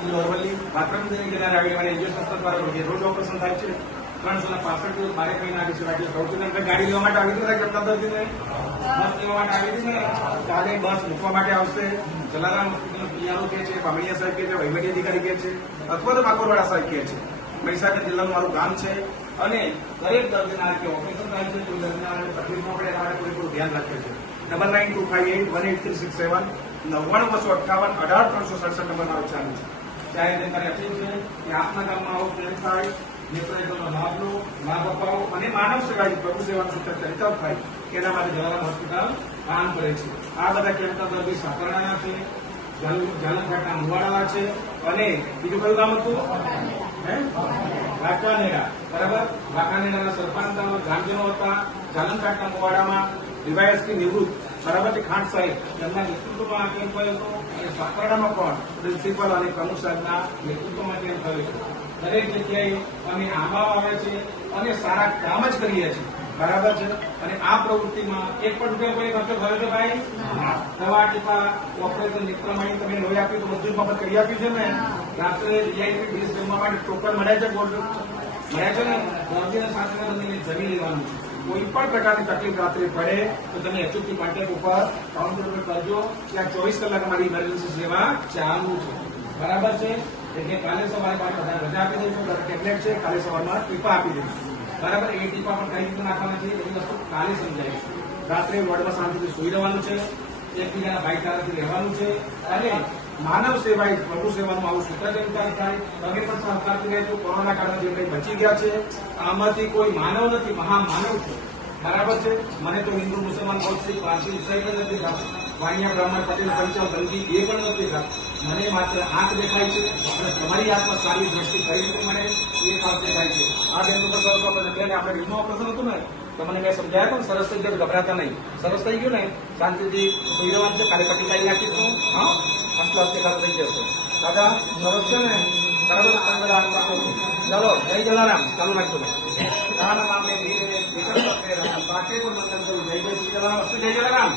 જિલ્લો અરવલ્લી વાત્રક કિનારે આવેલી એનજીઓ સંસ્થા દ્વારા રોજ ઓપરેશન થાય છે. 365 દિવસ 12 મહિના આવી છે. સૌથી ગાડી લેવા માટે આવી હતી કેટલા દર્દીને બસ લેવા માટે આવી હતી ને, કાલે બસ મૂકવા માટે આવશે. જલારામ હોસ્પિટલનો પીઆરઓ કે છે, બામણીયા સાહેબ કે છે, વહીવટી અધિકારી કે છે, અથવા તો બાકોરવાડા સાહેબ કે છે. મહીસાગર જિલ્લાનું મારું ગામ છે અને દરેક દર્દીના કે ઓપરેશન થાય છે કોઈ દર્દીના તકલીફ ન પડે ત્યારે પૂરેપૂરું ધ્યાન રાખે છે. 9925818367 99 258 18 367 નંબર મારો ચાલુ છે. ત્યારે તેની અપીલ છે કે આપના ગામમાં આવો પ્રેમ થાય, નેત્રનો લાભ લો, લાભ અપાવો અને માનવ સેવા પ્રભુ સેવાનું સૂત્ર ચરિતાર્થ થાય એના માટે જલારામ હોસ્પિટલ કામ કરે છે. આ બધા કેમ્પના દર્દી સાપરણાના છે, જાલનઘાટના મુવાડાના છે અને બીજું કયું ગામ હતું વાંકાનેરા. બરાબર, વાંકાનેરાના સરપંચ ગ્રામજનો હતા. જાલનઘાટના મુવાડામાં ડીવાયએસપી નિવૃત્ત બરાબર છે ખાંટ સાહેબ એમના નેતૃત્વમાં આ કેમ્પ થયો હતો અને સાપરડામાં પણ પ્રિન્સિપલ અને પ્રમુખ સાહેબના નેતૃત્વમાં કેમ્પ થયો હતો. દરેક જગ્યાએ અમે આંબા આવે છે અને સારા કામ જ કરીએ છીએ. બરાબર છે. અને આ પ્રવૃત્તિમાં એક પણ રૂપિયા કોઈ ખર્ચો થયો છે ભાઈ? દવા ટીપા ઓપરેશન નેત્રમણી તમે લોહી આપ્યું તો બધું બાબત કરી આપ્યું છે ને. રાત્રે વીઆઈપી ડીશ જમવા માટે ટોકન મળ્યા છે, ગોલ્ડ મળ્યા છે ને. દર્દીને સાથે જમી લેવાનું છે. કોઈ પણ પ્રકારની તકલીફ રાત્રે પડે તો તમે એચઓપી કોન્ટેક્ટ ઉપર કાઉન્ટર પર કરજો. ત્યાં 24 કલાક અમારી ઇમરજન્સી સેવા ચાલુ છે. બરાબર છે. એટલે કાલે સવારે બધા રજા આપી દઈશું. ટેબ્લેટ છે, કાલે સવારમાં ટીપા આપી દઈશું. બરાબર, એ ટીપા પણ કઈ રીતે નાખવાના છે એ વસ્તુ કાલે સમજાવીશું. રાત્રે વોર્ડમાં શાંતિથી સુઈ રહેવાનું છે, એકબીજાના ભાઈચારાથી રહેવાનું છે અને માનવ સેવા પ્રભુ સેવાનું આવું સૂત્ર ચરિતાર્થ થાય. તમે પણ સહકારથી રહેજો. કોરોના કાળમાં જે કંઈ બચી ગયા છે આમાંથી કોઈ માનવ નથી, મહામાનવ છે. બરાબર છે. મને તો હિન્દુ મુસલમાન બૌદ્ધ શીખ પારસી ઈસાઈ પણ નથી ખાતું, વાણિયા બ્રાહ્મણ પટેલ પંચાલ ધનજી એ પણ નથી ખાતું. મને માત્ર આંખ દેખાય છે અને તમારી આંખમાં સારી દ્રષ્ટિ કઈ રીતે મળે એ ખાસ દેખાય છે. આ બેન ઉપર સરસ આપણે રીતનું ઓપરેશન હતું ને તો મને મેં સમજાયા પણ સરસ થઈ ગયું, ગભરાતા નહીં. સરસ થઈ ગયું ને, શાંતિથી સુઈ રહેવાનું છે. કાલે પટ્ટી કાઢી નાખીશું. હા, હસતો હસ્તે ખાતું થઈ જશે. દાદા સરસ છે ને. બરાબર, ચાલો જય જલારામ ચાલુ નાખજો. રામ નામે ધીરે ધીરે સાથે પણ મંદન કરું. જય જય શ્રી જલારામ. જય જલારામ.